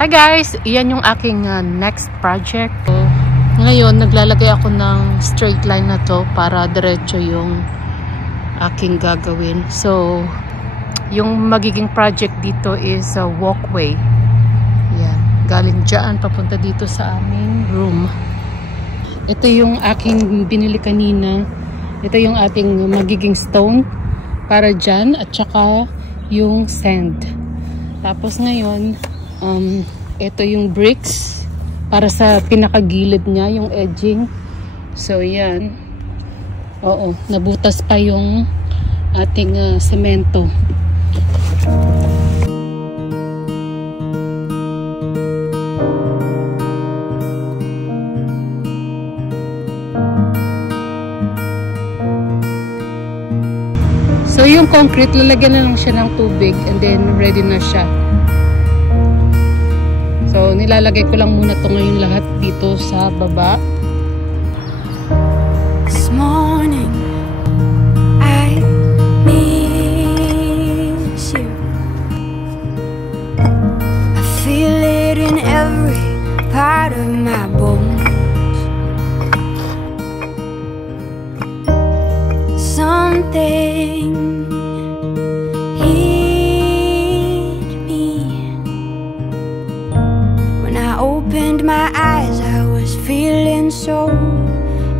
Hi guys! Iyan yung aking next project. So, ngayon, naglalagay ako ng straight line na to para diretso yung aking gagawin. So, yung magiging project dito is a walkway. Yan. Galing dyan, papunta dito sa aming room. Ito yung aking binili kanina. Ito yung ating magiging stone para dyan at saka yung sand. Tapos ngayon, ito yung bricks para sa pinakagilid niya, yung edging. So yan. Oo, nabutas pa yung ating semento. So yung concrete, lalagyan na lang siya ng tubig and then ready na siya. So, nilalagay ko lang muna ito ngayon lahat dito sa baba. This morning, I miss you. I feel it in every part of my bones. Something opened my eyes, I was feeling so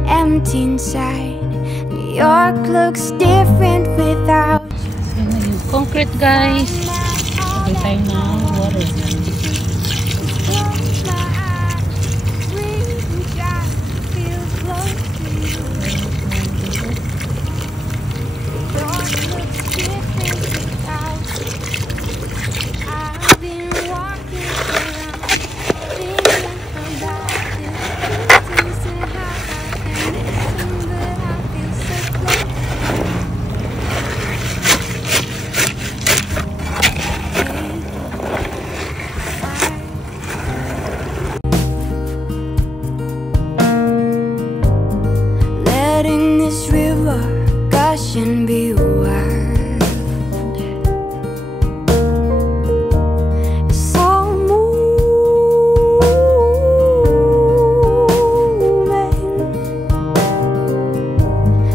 empty inside. New York looks different without you. So, yung concrete guys. Sabay tayo ng water. Letting this river gush and be wild. It's all moving,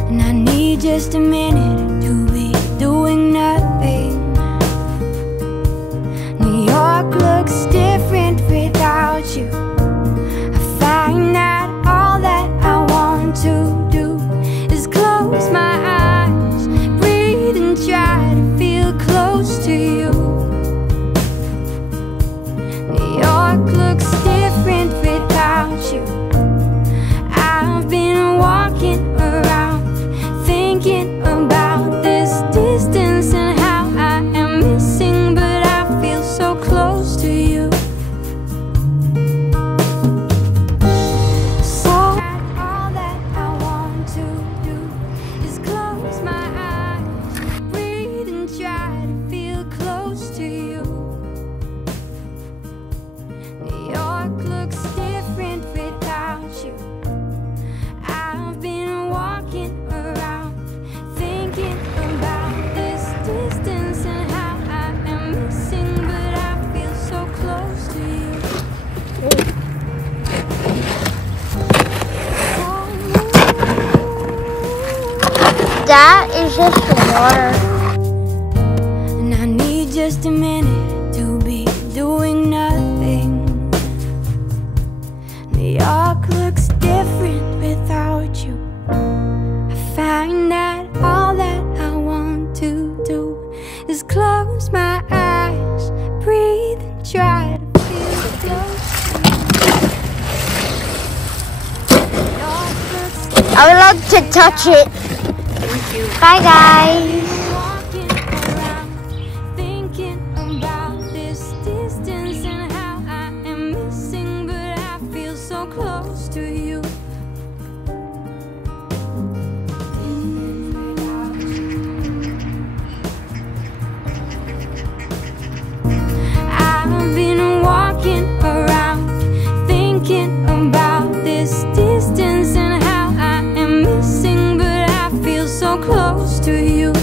and I need just a minute to be doing nothing. New York looks different without you. I find that all that I want to close my eyes, breathe and try to feel close to you. New York looks different without you. I've been walking around thinking about this distance and how I am missing, but I feel so close to you. That is just water. And I need just a minute to be doing nothing. New York looks different without you. I find that all that I want to do is close my eyes, breathe and try to feel close to you. I would love to touch it. Bye guys. Thinking about this distance and how I am missing, but I feel so close to you. I've been walking around thinking about this distance and how I am missing, but I feel so close to you.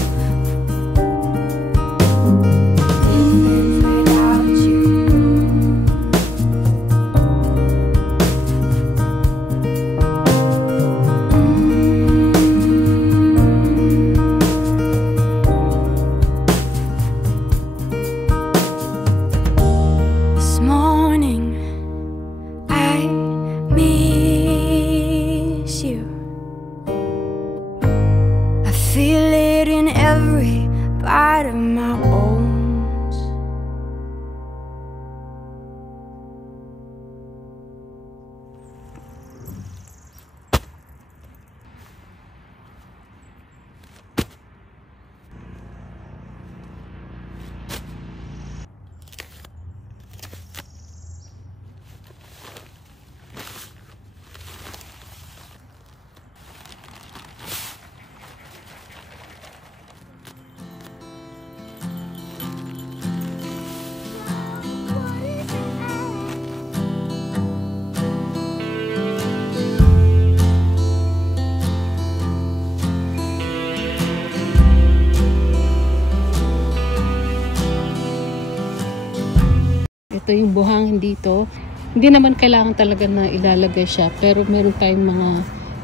ito yung buhangin dito. Hindi naman kailangan talaga na ilalagay siya, pero meron tayong mga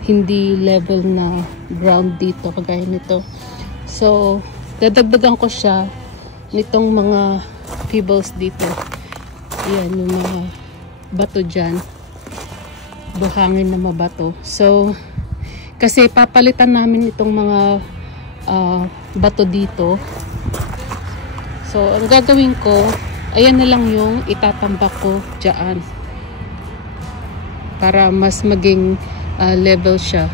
hindi level na ground dito kagaya nito. So dadagdagan ko siya nitong mga pebbles dito. Ayan yung mga bato dyan, buhangin na mabato. So kasi papalitan namin itong mga bato dito. So ang gagawin ko, ayan na lang yung itatambak ko dyan para mas maging level siya.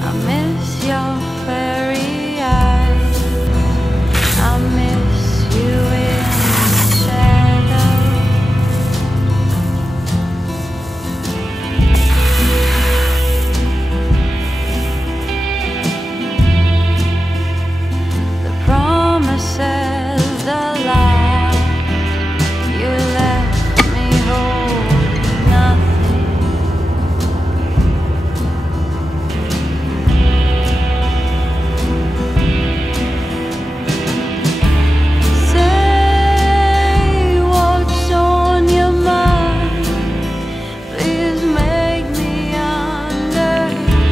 I miss your fairy eyes. I miss you in the shadow. The promises, the lies you left me holding nothing. Say what's on your mind. Please make me understand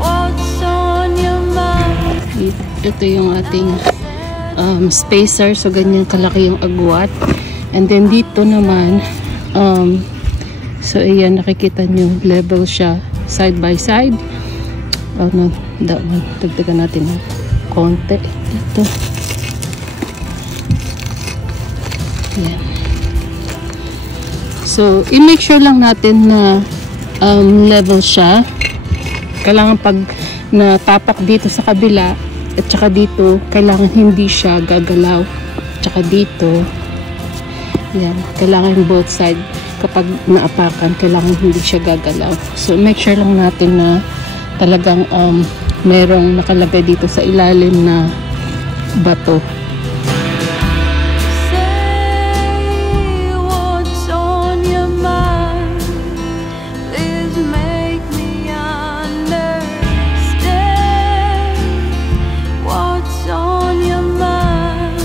what's on your mind. Ito yung ating spacer. So ganyan kalaki yung agwat. And then dito naman so ayan, nakikita nyo level siya side by side. Dagdagan natin ng konti dito. Ayan. So i-make sure lang natin na level siya. Kailangan pag natapak dito sa kabila at saka dito, kailangan hindi siya gagalaw. At saka dito, yan, kailangan both side. Kapag naapakan, kailangan hindi siya gagalaw. So make sure lang natin na talagang merong nakalagay dito sa ilalim na bato. Say what's on your mind. Please make me understand what's on your mind.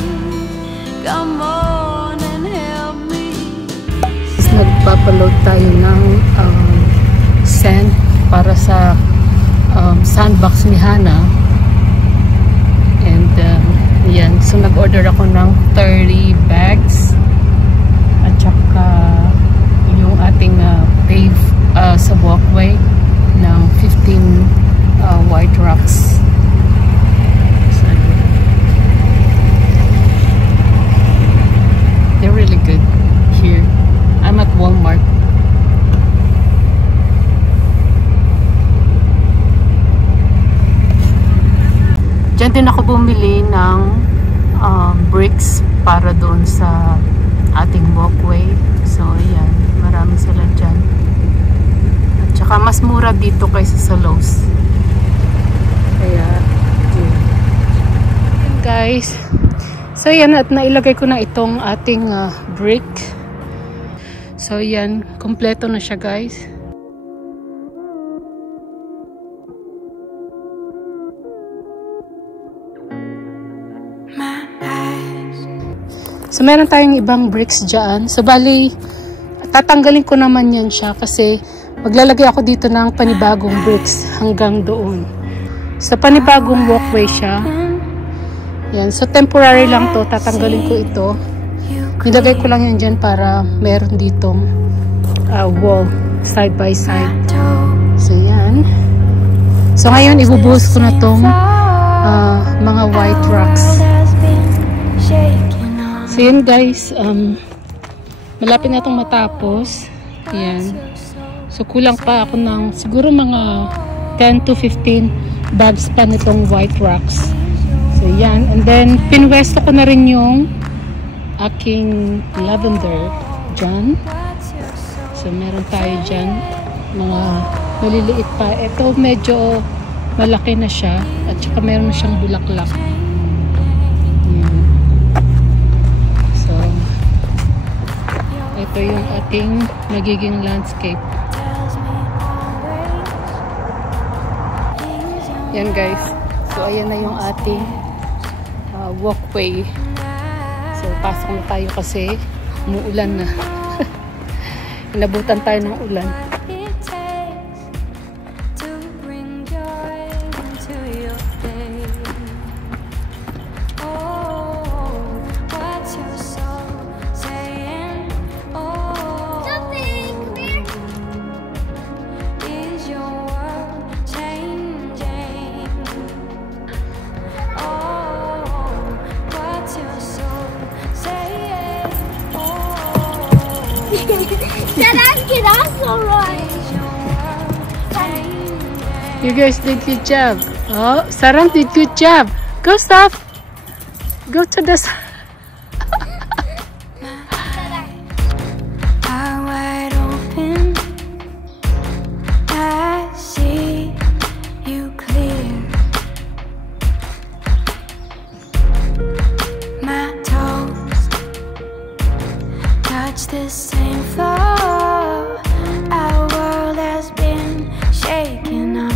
Come on and help me. Nagpapaload tayo ng sand para sa sandbox ni Hannah. And yan, so nag-order ako ng 30 bags at saka yung ating pave sa walkway ng 15 white rocks. So, they're really good here. I'm at Walmart. Diyan din ako bumili ng bricks para doon sa ating walkway. So ayan, marami sila dyan. At saka mas mura dito kaysa sa Lowe's. Kaya yun. Guys, so yan, at nailagay ko na itong ating brick. So yan, kompleto na siya guys. So meron tayong ibang bricks dyan. So bali, tatanggalin ko naman yan siya kasi maglalagay ako dito ng panibagong bricks hanggang doon. So panibagong walkway siya. Yan. So temporary lang to. Tatanggalin ko ito. Nilagay ko lang yan dyan para meron ditong wall side by side. So yan. So ngayon ibubuhos ko na tong mga white rocks. So yun guys, malapit na itong matapos. Yan. So kulang pa ako ng siguro mga 10 to 15 bags pa nitong white rocks. So yan. And then pinwesto ko na rin yung aking lavender dyan. So meron tayo dyan mga maliliit pa. Ito medyo malaki na siya at saka meron na siyang bulaklak. Ito yung ating magiging landscape. Yan guys. So ayan na yung ating walkway. So pasok na tayo kasi umuulan na. Inabutan tayo ng ulan. Dad, also right. You guys did good job. Oh, Sarang did good job. Go, Steph. Go to the side. Wide open, I see you clear. My toes touch the same floor. Our world has been shaken up.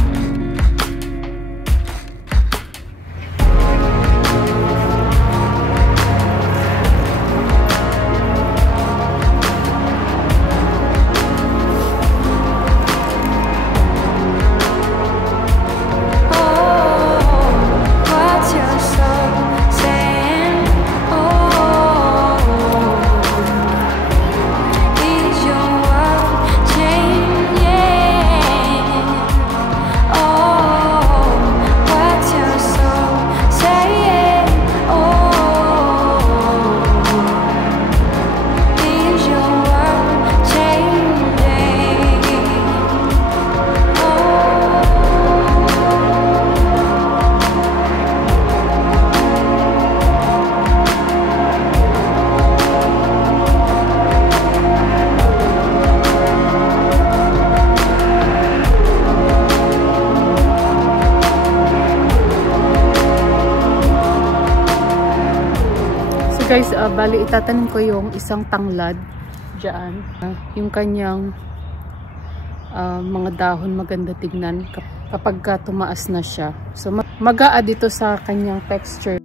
Guys, bali itatanim ko yung isang tanglad dyan. Yung kanyang mga dahon maganda tignan kapag tumaas na siya. So mag-a-add dito sa kanyang texture.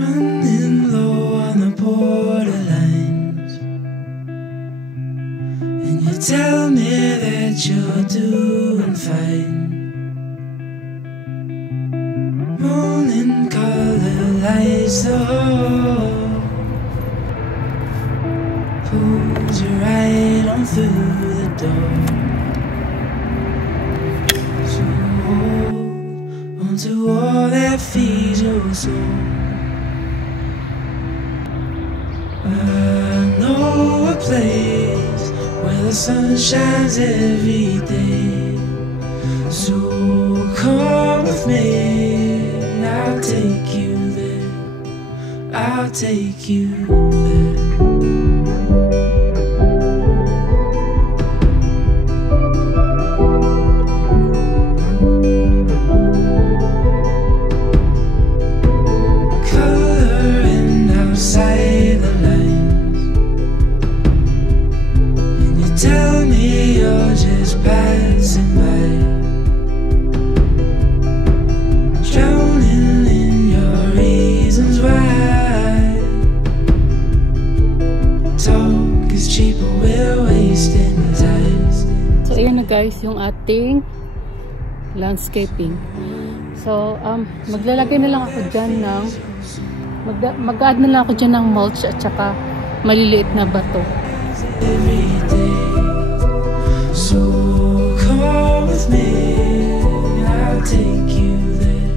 Running low on the borderline. You tell me that you're doing fine. Morning color lights the hall, pulls you right on through the door. So hold onto all that feeds your soul. I know a place where the sun shines every day. So come with me, I'll take you there. I'll take you there. Coloring outside the lines, and you tell me you're just passing by, drowning in your reasons why. Talk is cheap, but we're wasting time. So ayan na guys yung ating landscaping. So maglalagay na lang ako dyan ng mag-add na lang ako dyan ng mulch at saka maliliit na bato. Every day. So come with me, I'll take you there.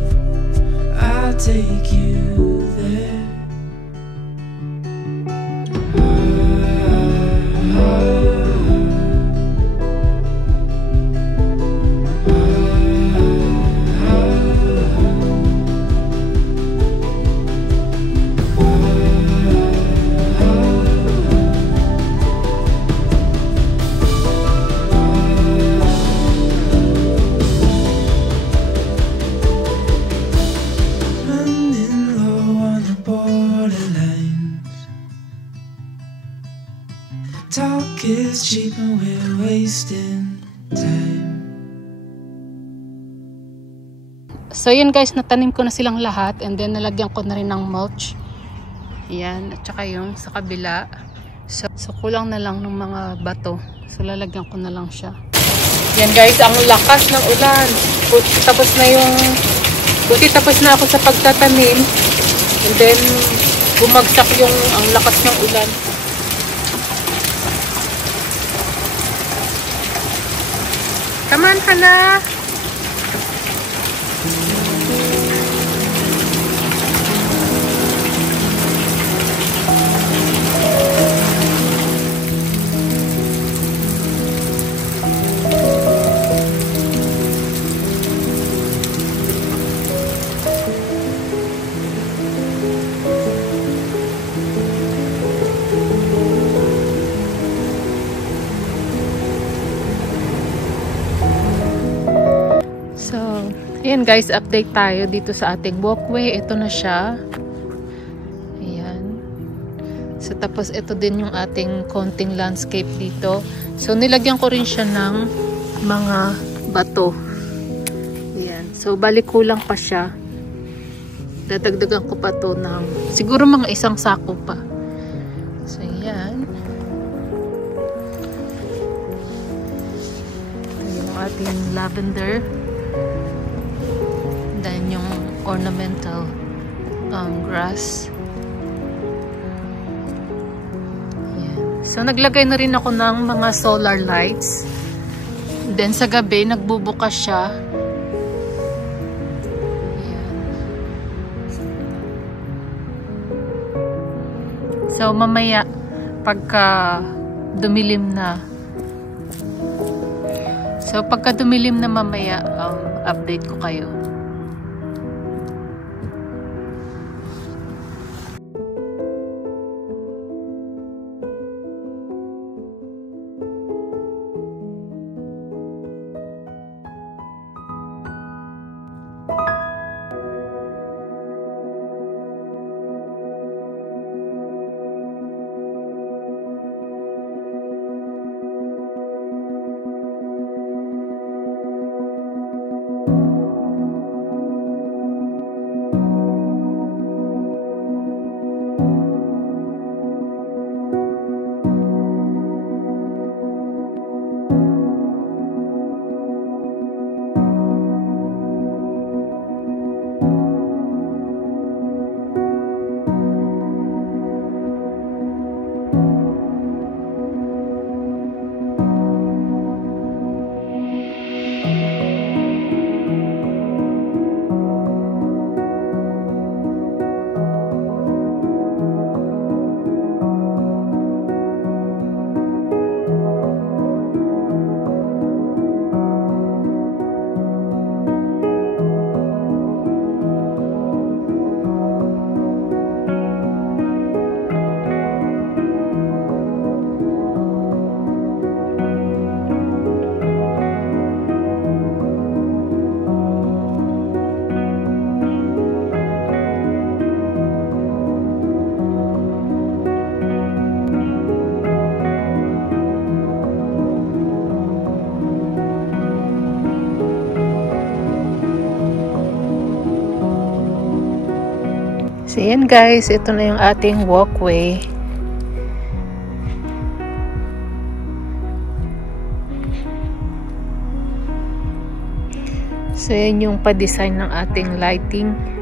I'll take you there. gets cheap and we're wasting time. So yun guys, natanim ko na silang lahat and then nalagyan ko na rin ng mulch. Yan, at saka yung sa kabila. So kulang na lang ng mga bato. So lalagyan ko na lang siya. Yan guys, ang lakas ng ulan. Buti tapos na ako sa pagtatanim. And then bumagsak yung ang lakas ng ulan. Come on, Hana! Ayan guys, update tayo dito sa ating walkway. Ito na siya. Ayan. So tapos ito din yung ating konting landscape dito. So nilagyan ko rin siya ng mga bato. Ayan. So balik kulang pa siya. Dadagdagan ko pa to ng siguro mga isang sako pa. So ayan. Ito yung ating lavender. Then yung ornamental grass. Yan. So naglagay na rin ako ng mga solar lights. Then sa gabi nagbubukas siya. Yan. So mamaya pagka dumilim na. So pagka dumilim na mamaya update ko kayo. So yan guys, ito na yung ating walkway. So yan yung pa-design ng ating lighting.